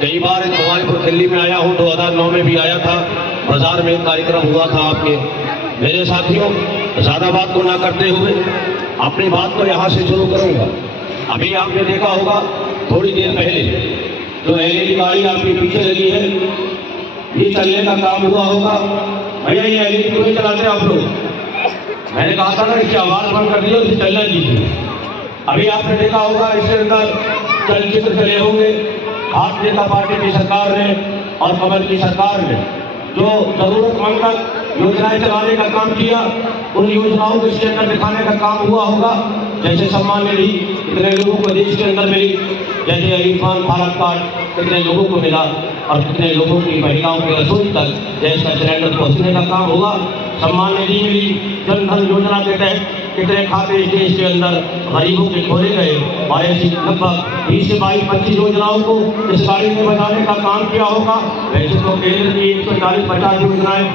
कई बार मोबाइलपुर दिल्ली में आया हूँ, 2009 में भी आया था, बाजार में एक कार्यक्रम हुआ था आपके। मेरे साथियों, ज़्यादा बात को ना करते हुए अपनी बात को यहाँ से शुरू करूँगा। अभी आपने देखा होगा थोड़ी देर पहले जो LED गाड़ी आपके पीछे लगी है, ये चलने का काम हुआ होगा। भैया ये LED क्यों नहीं चलाते आप लोग? मैंने कहा था ना इसकी आवाज़ बंद कर दिया, इसे चलने दीजिए। अभी आपने देखा होगा इसके अंदर चलचित्र चले होंगे। भारतीय जनता पार्टी की सरकार ने और कमल की सरकार ने जो जरूरतमंद तक योजनाएं चलाने का काम किया, उन योजनाओं को इसके अंदर दिखाने का काम हुआ होगा। जैसे सम्मान निधि कितने लोगों को देश के अंदर मिली, जैसे आयुष्मान भारत कार्ड कितने लोगों को मिला, और कितने लोगों की महिलाओं की रसोई तक गैस का सिलेंडर पहुँचने का काम हुआ। सम्मान निधि मिली, जन धन योजना के तहत कितने खाते देश के अंदर गरीबों के खोले गए, और ऐसी लगभग 20 से 22-25 योजनाओं को इस गाड़ी में बनाने का काम किया होगा। वैसे तो केंद्र की 140-50 योजनाएं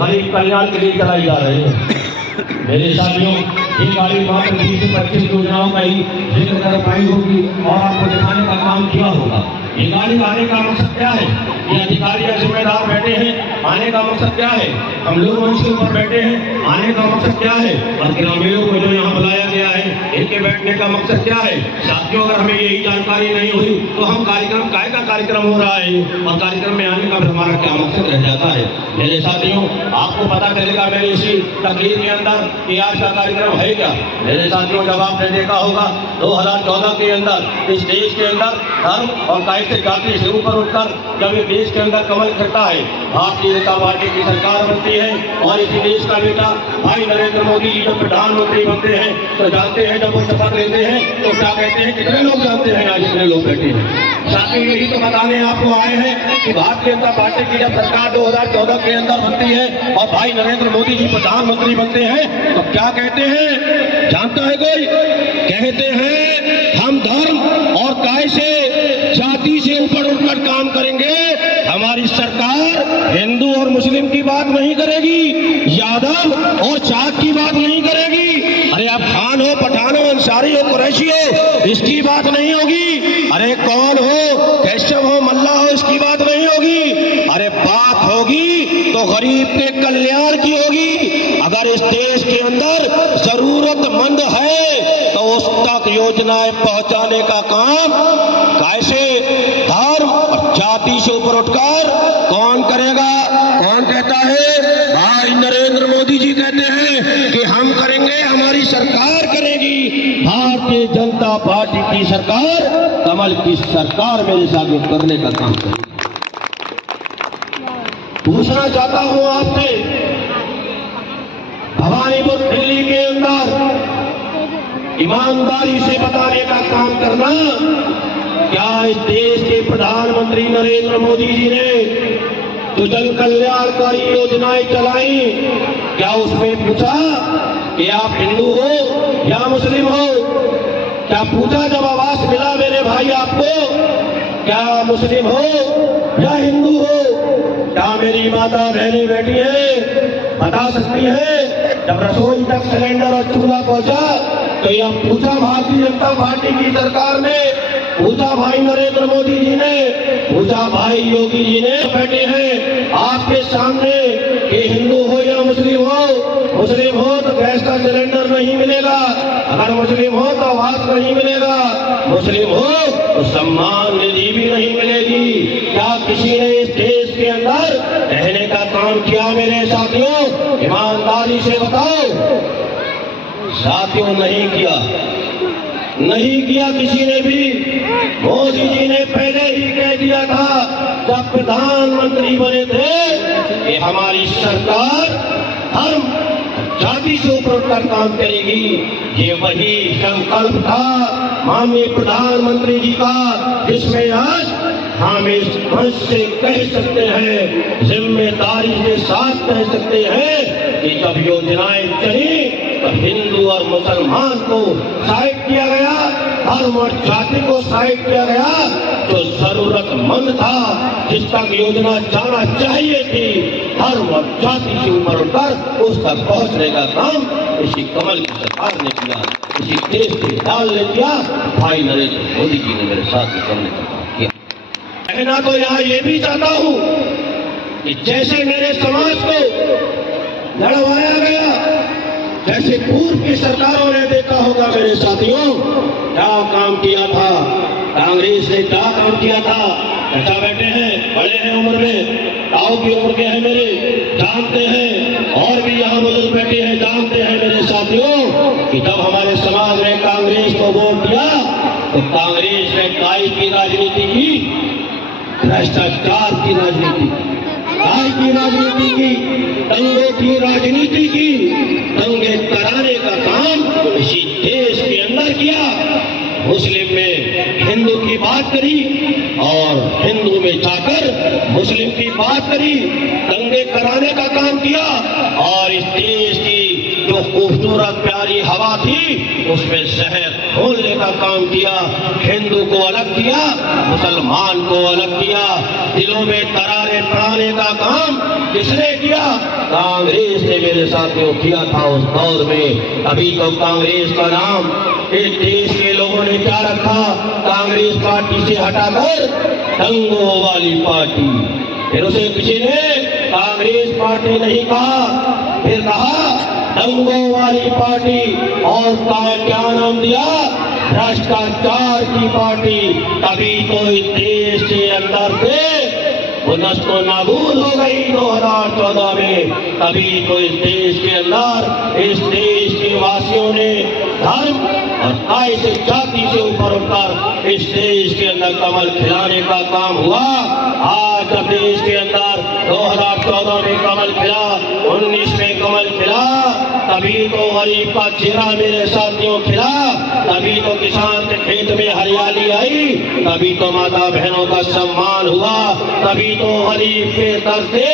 गरीब कल्याण के लिए चलाई जा रही है। मेरे साथियों, ये गाड़ी मात्र 20 से 25 योजनाओं का ही जिक्र कर पाई होगी और आपको दिखाने का काम किया होगा। ये गाड़ी आने का मकसद क्या है? ये अधिकारी या जिम्मेदार बैठे हैं, आने का मकसद क्या है? हम लोग मंच के ऊपर बैठे हैं, आने का मकसद क्या है? और ग्रामीणों को जो यहाँ बुलाया गया है, इनके बैठने का मकसद क्या है? साथियों, अगर हमें यही जानकारी नहीं हुई तो हम कार्यक्रम काय का कार्यक्रम हो रहा है और कार्यक्रम में आने का हमारा क्या मकसद रह जाता है। मेरे साथियों, आपको पता चलेगा मेरी इसी तकरीर के अंदर कि आज का कार्यक्रम है क्या। मेरे साथियों, जब आपने देखा होगा 2014 के अंदर इस देश के अंदर धर्म और से जाति से ऊपर उठकर जब ये देश के अंदर कमल खिलता है, भारतीय जनता पार्टी की सरकार बनती है और इसी देश का बेटा भाई नरेंद्र मोदी जी जब प्रधानमंत्री बनते हैं तो जानते हैं, जब वो शपथ लेते हैं तो क्या कहते हैं? कितने लोग जानते हैं आज कितने लोग बैठे हैं? साथियों, यही तो बताने आपको आए हैं कि भारतीय जनता पार्टी की जब सरकार 2014 के अंदर बनती है और भाई नरेंद्र मोदी जी प्रधानमंत्री बनते हैं तो क्या कहते हैं? जानता है कोई? कहते हैं हम धर्म और काय से जाति से ऊपर उठकर काम करेंगे। हमारी सरकार हिंदू और मुस्लिम की बात नहीं करेगी, यादव और जाट की बात नहीं करेगी। अरे आप खान हो, पठान हो, अंसारी हो, कुरैशी हो, इसकी बात नहीं होगी। अरे कौन हो, कैशव हो, मल्ला हो, इसकी बात नहीं होगी। अरे बात होगी तो गरीब के कल्याण की होगी। अगर इस देश के अंदर जरूरतमंद है तो उस तक योजनाएं पहुंचाने का काम कैसे धर्म और जाति से ऊपर उठकर कौन करेगा? कौन कहता है? भाई नरेंद्र मोदी जी कहते हैं कि हम करेंगे, हमारी सरकार करेगी। भारतीय जनता पार्टी की सरकार, कमल की सरकार मेरे साथ करने का काम करेगी। पूछना चाहता हूं आपसे, भवानीपुर दिल्ली के अंदर ईमानदारी से बताने का काम करना, क्या इस देश के प्रधानमंत्री नरेंद्र मोदी जी ने जो जन कल्याणकारी योजनाएं चलाई, क्या उसमें पूछा कि आप हिंदू हो या मुस्लिम हो? क्या पूछा जब आवास मिला मेरे भाई आपको, क्या मुस्लिम हो या हिंदू हो? क्या मेरी माता बहनें बैठी है बता सकती है जब रसोई तक सिलेंडर और चूल्हा पहुंचा तो यह पूछा भारतीय जनता पार्टी की सरकार ने, पूछा भाई नरेंद्र मोदी जी ने, पूछा भाई योगी जी ने? बैठे हैं आपके सामने कि हिंदू हो या मुस्लिम हो, मुस्लिम हो तो गैस का सिलेंडर नहीं मिलेगा, अगर मुस्लिम हो तो आवास नहीं मिलेगा, मुस्लिम हो तो सम्मान निधि भी नहीं मिलेगी। क्या किसी ने इस देश के अंदर रहने का काम किया? मेरे साथियों, ईमानदारी से बताओ। साथियों, नहीं किया, नहीं किया किसी ने भी। मोदी जी ने पहले ही कह दिया था जब प्रधानमंत्री बने थे कि हमारी सरकार धर्म जाति से ऊपर उठकर काम करेगी। ये वही संकल्प था माननीय प्रधानमंत्री जी का, जिसमें आज हम इस मंच से कह सकते हैं, जिम्मेदारी के साथ कह सकते हैं कि जब योजनाएं चली तो हिंदू और मुसलमान को साइड किया गया, धर्म और जाति को साइड किया गया। जो जरूरतमंद था, जिस तक योजना जाना चाहिए थी, धर्म और जाति से ऊपर उठकर उस तक पहुंचने का काम इसी कमल की सरकार ने किया, इसी देश के ख्याल ने किया। भाई नरेंद्र मोदी जी ने मेरे साथ करने का काम किया। कहना तो यहाँ ये भी चाहता हूँ कि जैसे मेरे समाज को लड़वाया गया, जैसे पूर्व की सरकारों ने देखा होगा मेरे साथियों, क्या काम किया था कांग्रेस ने, क्या काम किया था। चाचा बैठे हैं, बड़े हैं उम्र में, ताऊ की उम्र के हैं मेरे, जानते हैं, और भी यहाँ बुजुर्ग बैठे हैं, जानते हैं मेरे साथियों कि जब हमारे समाज ने कांग्रेस को वोट दिया तो कांग्रेस ने गाय की राजनीति की, भ्रष्टाचार की राजनीति, गाय की राजनीति की, दंगों की राजनीति की, दंगे कराने का काम इसी देश के अंदर किया। मुस्लिम में हिंदू की बात करी और हिंदू में जाकर मुस्लिम की बात करी, दंगे कराने का काम किया और इस देश की जो खूबसूरत प्यारी हवा थी उसमें जहर घोलने का काम किया। हिंदू को अलग किया, मुसलमान को अलग किया, दिलों में दरारें पड़ाने का काम किसने किया? कांग्रेस ने मेरे साथियों किया था उस दौर में। अभी तो कांग्रेस का नाम इस देश के लोगों ने क्या रखा? कांग्रेस पार्टी से हटाकर दंगों वाली पार्टी। फिर उसे किसी ने कांग्रेस पार्टी नहीं कहा, फिर कहा दंगों वाली पार्टी, और क्या नाम दिया? भ्रष्टाचार की पार्टी। तभी तो इस देश के अंदर से वो नस्तो नाबूद हो गई 2014 में। तभी तो इस देश के अंदर इस देश के वासियों ने धर्म और आय से जाति से ऊपर उठकर इस देश के अंदर कमल खिलाने का काम हुआ। आज जब देश के अंदर 2014 में कमल खिला, 19 में कमल खिला, तभी तो गरीब का चेहरा मेरे साथियों खिला, तभी तो किसान के खेत में हरियाली आई, तभी तो माता बहनों का सम्मान हुआ, तभी तो गरीब के दर से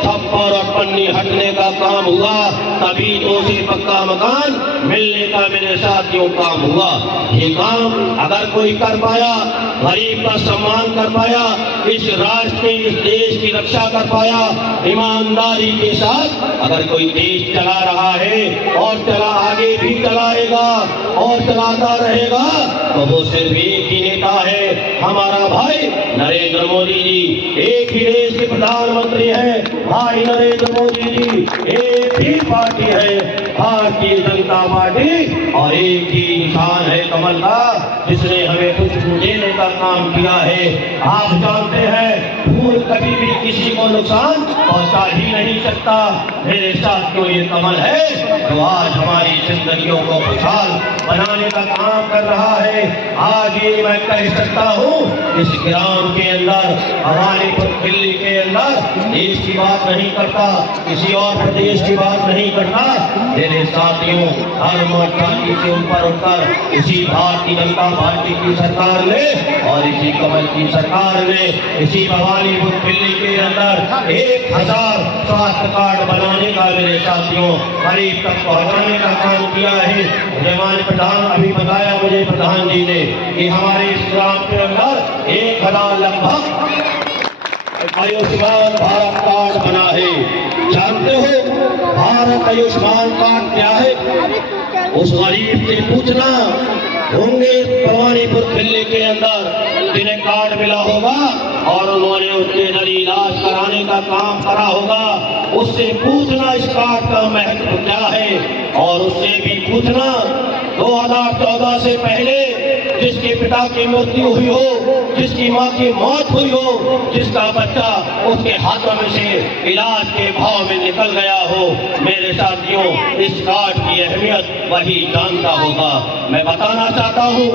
छप्पर और पन्नी हटने का काम हुआ, तभी तो उसे पक्का मकान मिलने का मेरे साथियों काम हुआ। ये काम अगर कोई कर पाया, गरीब का सम्मान कर पाया, इस राष्ट्र के इस देश की रक्षा कर पाया, ईमानदारी के साथ अगर कोई देश चला रहा है और चला आगे भी चलाएगा और चलाता रहेगा, तो वो सिर्फ एक ही नेता है, हमारा भाई नरेंद्र मोदी जी। एक ही देश के प्रधानमंत्री हैं भाई नरेंद्र मोदी जी, एक ही पार्टी है भारतीय जनता पार्टी, और एक ही निशान है कमल का, जिसने हमें खुशबू देने का काम किया है। आप जानते हैं फूल कभी भी किसी को नुकसान पहुंचा ही नहीं सकता। मेरे साथ तो ये कमल है जो आज हमारी जिंदगियों को खुशहाल बनाने का काम कर रहा है। आज ये मैं कह सकता हूँ, इस ग्राम के अंदर, भवानीपुर दिल्ली के अंदर देश की बात नहीं करता, किसी और प्रदेश की बात नहीं करता। मेरे साथियों, धर्म और जाति से ऊपर उठकर इसी भारतीय जनता पार्टी की सरकार ने और इसी कमल की सरकार ने इसी भवानीपुर दिल्ली के अंदर 1000 स्वास्थ्य कार्ड बनाने का मेरे साथियों गरीब तक पहुंचाने का काम किया है। माननीय प्रधान अभी बताया मुझे प्रधान जी ने कि हमारे इस ग्राम के अंदर 1000 लगभग आयुष्मान भारत कार्ड बना है। जानते हो भारत आयुष्मान कार्ड क्या है? उस गरीब से पूछना होंगे भवानीपुर दिल्ली के अंदर जिन्हें कार्ड मिला होगा और उन्होंने उसके जरिए इलाज कराने का काम करा होगा, उससे पूछना इस कार्ड का महत्व क्या है। और उससे भी पूछना 2014 से पहले जिसके पिता की मृत्यु हुई हो, जिसकी माँ की मौत हुई हो, जिसका बच्चा उसके हाथों में से इलाज के भाव में निकल गया हो, मेरे साथियों इस कार्ड की अहमियत वही जानता होगा। मैं बताना चाहता हूँ,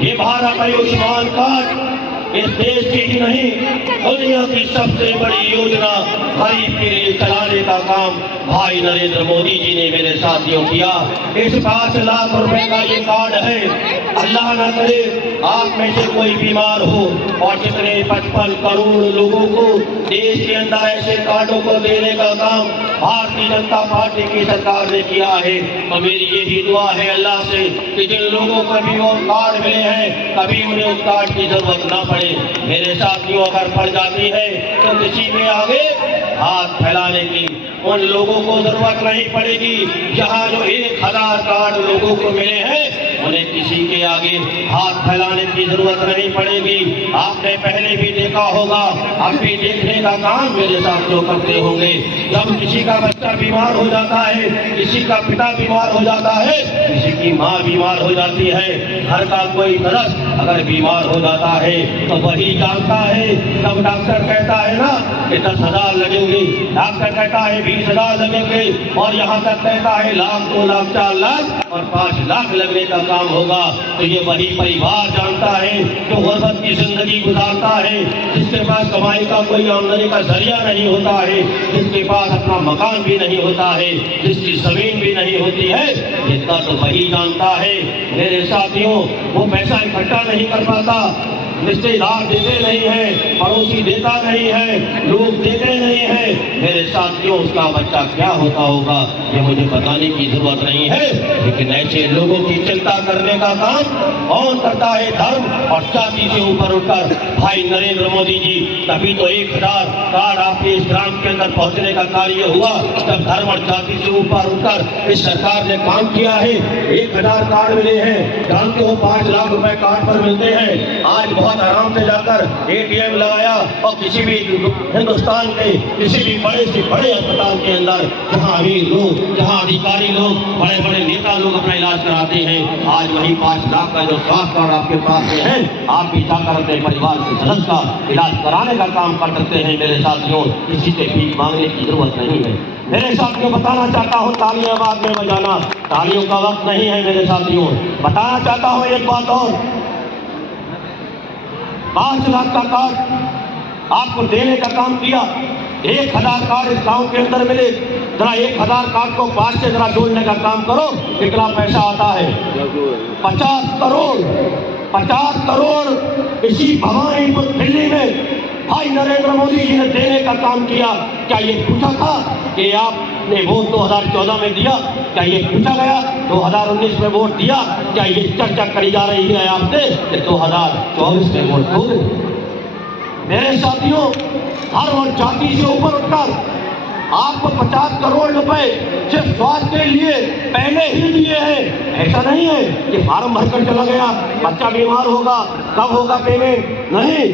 ये भारत आयुष्मान कार्ड इस देश की ही नहीं दुनिया की सबसे बड़ी योजना गरीब के लिए चलाने का काम भाई नरेंद्र मोदी जी ने मेरे साथियों किया। इस 5 लाख रुपए का ये कार्ड है। अल्लाह न करे आप में से कोई बीमार हो और जितने 55 करोड़ लोगों को देश के अंदर ऐसे कार्डों को देने का काम भारतीय जनता पार्टी की सरकार ने किया है। तो मेरी यही दुआ है अल्लाह से कि जिन लोगों को भी वो कार्ड मिले हैं कभी उन्हें उस कार्ड की जरूरत ना पड़े। मेरे साथियों अगर पड़ जाती है तो किसी में आगे हाथ फैलाने की उन लोगों को जरूरत नहीं पड़ेगी। यहाँ जो 1000 कार्ड लोगों को मिले हैं उन्हें किसी के आगे हाथ फैलाने की जरूरत नहीं पड़ेगी। आपने पहले भी देखा होगा, अब भी देखने का काम मेरे साथ जो करते होंगे, जब किसी का बच्चा बीमार हो जाता है, किसी का पिता बीमार हो जाता है, किसी की माँ बीमार हो जाती है, घर का कोई सदस्य अगर बीमार हो जाता है तो वही जानता है। तब डॉक्टर कहता है ना कि 10,000 लगेंगे, डॉक्टर कहता है 20,000 लगेंगे, और यहाँ तक कहता है 1,00,000, 2,00,000, 4,00,000 और 5,00,000 लगने का काम होगा। तो ये वही परिवार जानता है जो गुर्बत की जिंदगी गुजारता है, जिसके पास कमाई का कोई आमदनी का जरिया नहीं होता है, जिसके पास अपना मकान भी नहीं होता है, जिसकी जमीन भी नहीं होती है, इतना तो वही जानता है। मेरे साथियों, वो पैसा इकट्ठा नहीं कर पाता, रिश्तेदार देते नहीं है, पड़ोसी देता नहीं है, लोग देते नहीं है। मेरे साथियों, उसका बच्चा क्या होता होगा ये मुझे बताने की जरूरत नहीं है, लेकिन ऐसे लोगों की चिंता करने का काम कौन करता है? धर्म और जाति से ऊपर उठकर भाई नरेंद्र मोदी जी। तभी तो 1,000 कार्ड आपके इस ग्राम के अंदर पहुंचने का कार्य हुआ, जब धर्म और जाति से ऊपर उठकर इस सरकार ने काम किया है। 1,000 कार्ड मिले हैं, जानते हो 5 लाख रुपए कार्ड पर मिलते हैं। आज बहुत आराम से जाकर ATM लगाया और किसी भी हिंदुस्तान के किसी भी बड़े से बड़े अस्पताल के अंदर जहां अमीर लोग, जहां अधिकारी लोग, बड़े बड़े नेता लोग अपना इलाज कराते हैं, आज वही 5 लाख का जो स्वास्थ्य कार्ड आपके पास में है, आप भी जाकर अपने परिवार के सदस्य का इलाज कराने का काम कर सकते हैं। मेरे साथियों, किसी से भीख मांगने की जरूरत नहीं है। मेरे साथियों, बताना चाहता हूँ, तालियां बाद में बजाना, तालियों का वक्त नहीं है। मेरे साथियों, बताना चाहता हूँ एक बात और, 5 लाख का कार्ड आपको देने का काम किया। 1,000 कार्ड इस गांव के अंदर मिले, जरा 1,000 कार्ड को 5 से जरा जोड़ने का काम करो, कितना पैसा आता है? 50 करोड़। 50 करोड़ इसी भवानीपुर दिल्ली में भाई नरेंद्र मोदी जी ने देने का काम किया। क्या ये पूछा था कि आपने वोट 2014 में दिया? क्या ये पूछा गया 2019 में वोट दिया? क्या ये चर्चा करी जा रही है आपसे कि 2024 में वोट दोगे? मेरे साथियों, धर्म और जाति से ऊपर उठकर आपको 50 करोड़ रुपए सिर्फ स्वास्थ्य के लिए पहले ही दिए हैं। ऐसा नहीं है कि फार्म भरकर चला गया, बच्चा बीमार होगा, कब होगा पेमेंट? नहीं,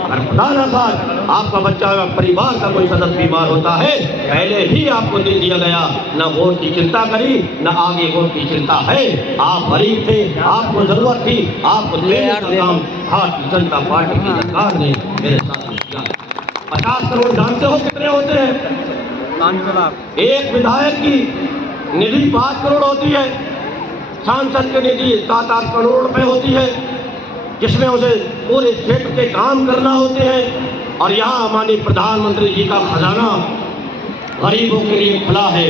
अगर खुदा न खाए आपका बच्चा परिवार का कोई सदस्य बीमार होता है, पहले ही आपको दे दिया गया। न वोट की चिंता करी, न आगे वोट की चिंता है। आप गरीब थे, आपको जरूरत थी, आपको देने का काम भारतीय जनता पार्टी की सरकार ने मेरे साथ किया। 50 करोड़ जानते हो कितने होते हैं? एक विधायक की निधि 5 करोड़ होती है, सांसद की निधि 7-8 करोड़ रुपए होती है, जिसमें उसे पूरे क्षेत्र के काम करना होते हैं। और यहाँ हमारे प्रधानमंत्री जी का खजाना गरीबों के लिए खुला है।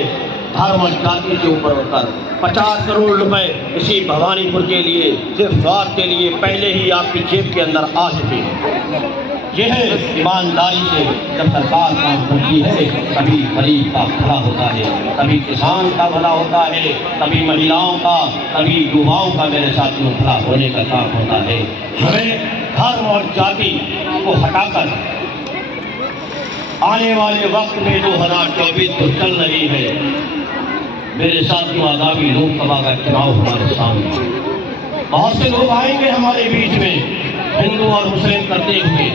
धर्म और जाति से ऊपर होकर 50 करोड़ रुपए इसी भवानीपुर के लिए, सिर्फ स्वास्थ्य के लिए पहले ही आपकी जेब के अंदर आ चुके हैं। यह है ईमानदारी से जब सरकार काम करती है, तभी गरीब का भला होता है, तभी किसान का भला होता है, तभी महिलाओं का, तभी युवाओं का, मेरे साथियों, भला होने का काम होता है। हमें धर्म और जाति को हटाकर आने वाले वक्त में 2024 तो चल रही है। मेरे साथियों, आगामी लोकसभा का चुनाव हमारे सामने, बहुत से लोग आएंगे हमारे बीच में, हिंदू और मुस्लिम करते हुए।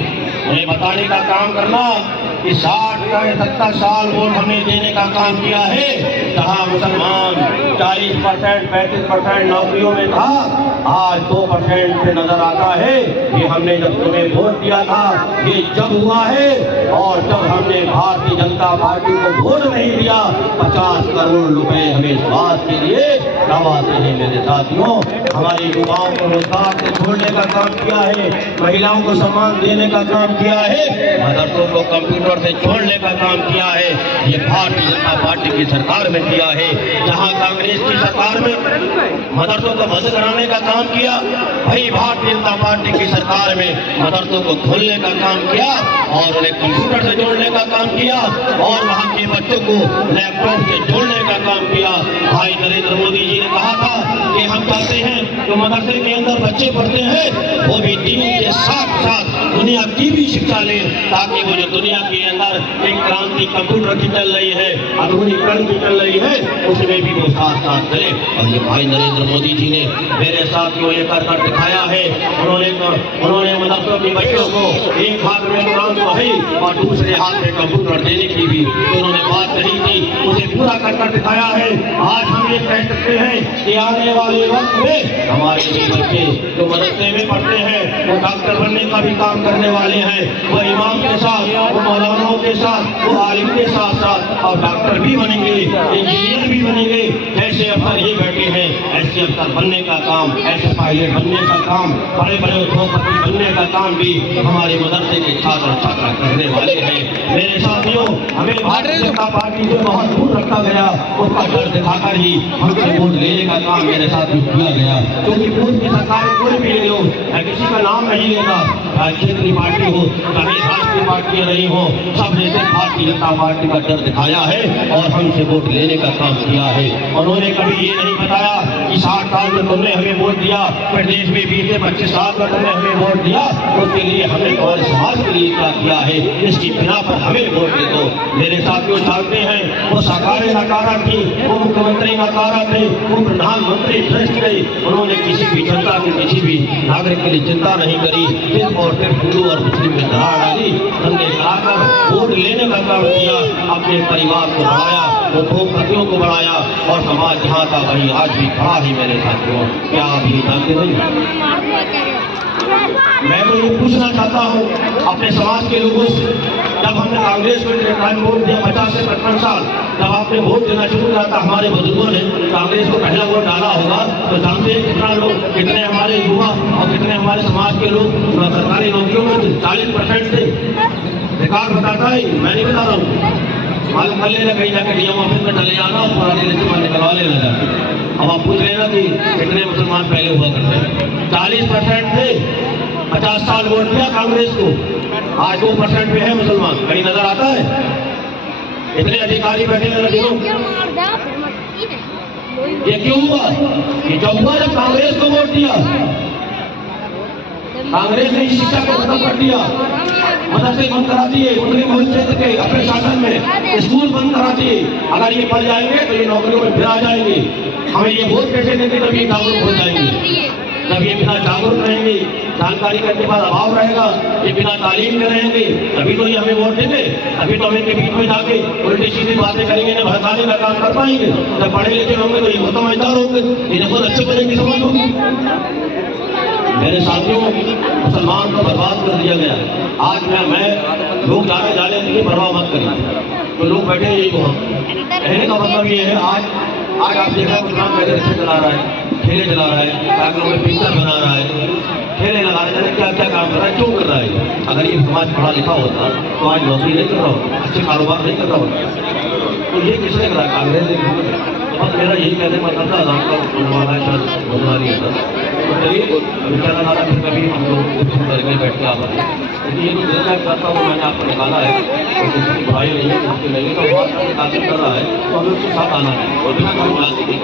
उन्हें बताने का काम करना कि 60-70 साल वोट हमने देने का काम किया है। जहाँ मुसलमान 40%, 35% नौकरियों में था, आज 2% पे नजर आता है। ये हमने जब तुम्हें वोट दिया था, ये जब हुआ है। और जब हमने भारतीय जनता पार्टी को वोट नहीं दिया, 50 करोड़ रुपए हमें इस बात के लिए दबाते हैं। मेरे साथियों, हमारे युवाओं को रोजगार से छोड़ने का काम किया है, महिलाओं को सम्मान देने का काम किया है, मदरसों को कंप्यूटर से छोड़ने का काम किया है। ये भारतीय जनता पार्टी की सरकार में किया है। जहां कांग्रेस की सरकार में मदरसों को बंद कराने का काम किया, वही भारतीय जनता पार्टी की सरकार में मदरसों को खोलने का काम किया और उन्हें कंप्यूटर से जोड़ने का काम किया और वहां के बच्चों को लैपटॉप से जोड़ने का काम किया। भाई नरेंद्र मोदी जी ने कहा था कि हम चाहते हैं जो मदरसे के अंदर बच्चे पढ़ते हैं वो भी दीन के साथ साथ दुनिया की भी शिक्षा लें, ताकि वो जो दुनिया के अंदर एक क्रांति आधुनिक कंप्यूटर की चल रही है, आधुनिकीकरण की चल रही है, उसमें भी वो साथ साथ चले। और ये भाई नरेंद्र मोदी जी ने मेरे साथियों ये कर कर दिखाया है। उन्होंने मदरसों के बच्चों को एक हाथ में कुरान पढ़ी और दूसरे हाथ में कंप्यूटर देने की भी उन्होंने बात कही थी, उसे पूरा कर कर दिखाया है। आज हम ये कह सकते हैं कि आने वाले वक्त में हमारे ये बच्चे जो मदरसे में पढ़ते हैं वो डॉक्टर बनने का भी काम करने वाले हैं। वो इमाम के साथ, वो मौलानाओं के साथ, वो आलिम के साथ साथ और डॉक्टर भी बनेंगे, इंजीनियर भी बनेंगे। ऐसे अफसर ये बैठे हैं, ऐसे अफसर बनने का काम, ऐसे पायलट बनने का काम, बड़े बड़े उद्योगपति बनने का काम भी हमारे मदरसे के छात्र छात्रा करने वाले हैं। मेरे साथियों, हमें भारतीय जनता पार्टी से बहुत दूर रखा गया, उसका डर दिखाकर ही हमसे वोट लेने का काम मेरे साथ किया गया। क्योंकि वोट की सरकार कोई भी ले लो, मैं किसी का नाम नहीं लेगा, चाहे क्षेत्रीय पार्टी हो, चाहे राष्ट्रीय पार्टी नहीं हो, सब ने भारतीय जनता पार्टी का डर दिखाया है और हमसे वोट लेने का काम किया है। उन्होंने कभी ये नहीं बताया कि 60 साल में तुमने हमें वोट दिया, प्रदेश में 20 से 25 साल में तुमने हमें वोट दिया, उसके लिए हमने हमारे समाज के लिए क्या किया है, इसकी बिना पर हमें वोट दे दो। मेरे साथियों जानते हैं वो सरकारें नकारा थी, वो मुख्यमंत्री नकारा थे, वो प्रधानमंत्री भ्रष्ट थे, उन्होंने किसी भी जनता की, किसी भी नागरिक के लिए चिंता नहीं करी। सिर्फ और सिर्फ हिंदू और मुस्लिम में दरार डाली, दंगे कराकर वोट लेने का काम किया, अपने परिवार को बढ़ाया, उद्योगपतियों को बढ़ाया और समाज जहाँ था वहीं आज भी खड़ा है। मेरे साथियों, क्या आप ये जानते नहीं? मैं तो ये पूछना चाहता हूँ अपने समाज के लोगों से, जब हमने कांग्रेस को टाइम वोट दिया 50 से 55 साल, जब आपने वोट देना शुरू किया था, हमारे बुजुर्गों ने कांग्रेस को पहला वोट डाला होगा, तो जानते हैं कितना लोग, कितने हमारे युवा और कितने हमारे समाज के लोग सरकारी नौकरियों में 40% थे। रिकॉर्ड बताता है, मैं नहीं बता रहा हूँ। मालूम कर लेना, कहीं जाकर डीएम ऑफिस में चले जाना और पुरानी लिस्ट निकलवा लेना जाकर। अब आप पूछ लेना कि कितने मुसलमान पहले हुआ करते, 40% थे। 50 साल वोट दिया कांग्रेस को, आज 2% में है मुसलमान, कहीं नजर आता है? इतने अधिकारी बैठे हैं नदियों। ये क्यों हुआ? ये जब हुआ जब कांग्रेस को वोट दिया, कांग्रेस ने शिक्षा को खत्म कर दिया, मदरसे बंद करा दिए, मुस्लिम बहुल क्षेत्र के अपने शासन में स्कूल बंद करा दिए। अगर ये पढ़ जाएंगे तो ये नौकरियों में फिर आ जाएंगे। हमें ये वोट कैसे देंगे? तब ये जागरूक हो जाएंगे। जब ये बिना जागरूक रहेंगे, जानकारी का इनके पास अभाव रहेगा, ये बिना तालीम के रहेंगे, तभी तो ये हमें वोट देंगे। अभी तो हम इनके बीच में जाके उल्टी सीधी बातें करेंगे, इन्हें भड़काने का काम कर पाएंगे। जब पढ़े लिखे होंगे तो ये बहुत समझदार होंगे, इन्हें बहुत अच्छे बने की समझ होगी। मेरे साथियों, मुसलमान को बर्बाद कर दिया गया। आज मैं लोग जाने की परवाह मत करिए, तो लोग बैठे यही वहाँ। कहने का मतलब ये है, आज आप देखा मुसलमान पहले रिक्शे चला रहा है, ठेले चला रहा है, कागलों में पिक्चर बना रहा है, ठेले लगा रहा है, क्या क्या काम कर रहा है, क्यों कर रहा है? अगर ये समाज पढ़ा लिखा होता तो आज नौकरी नहीं कर रहा होता, अच्छे कारोबार नहीं कर रहा होता। तो ये किसने करा? कांग्रेस ने। बस मेरा यही कहने का मतलब था, आराम का बनवाना है, शायद बनवा नहीं था। तो चलिए विचार लगा फिर कभी हम लोग करके बैठ के आते हैं। क्योंकि ये जो निर्णय करता हूँ मैंने आपको निकाला है, तो किसी की बुराई नहीं है, किसी नहीं है, तो बहुत सारे कार्य कर रहा है, तो हमें उसके साथ आना है और बिना कोई बुलाती नहीं।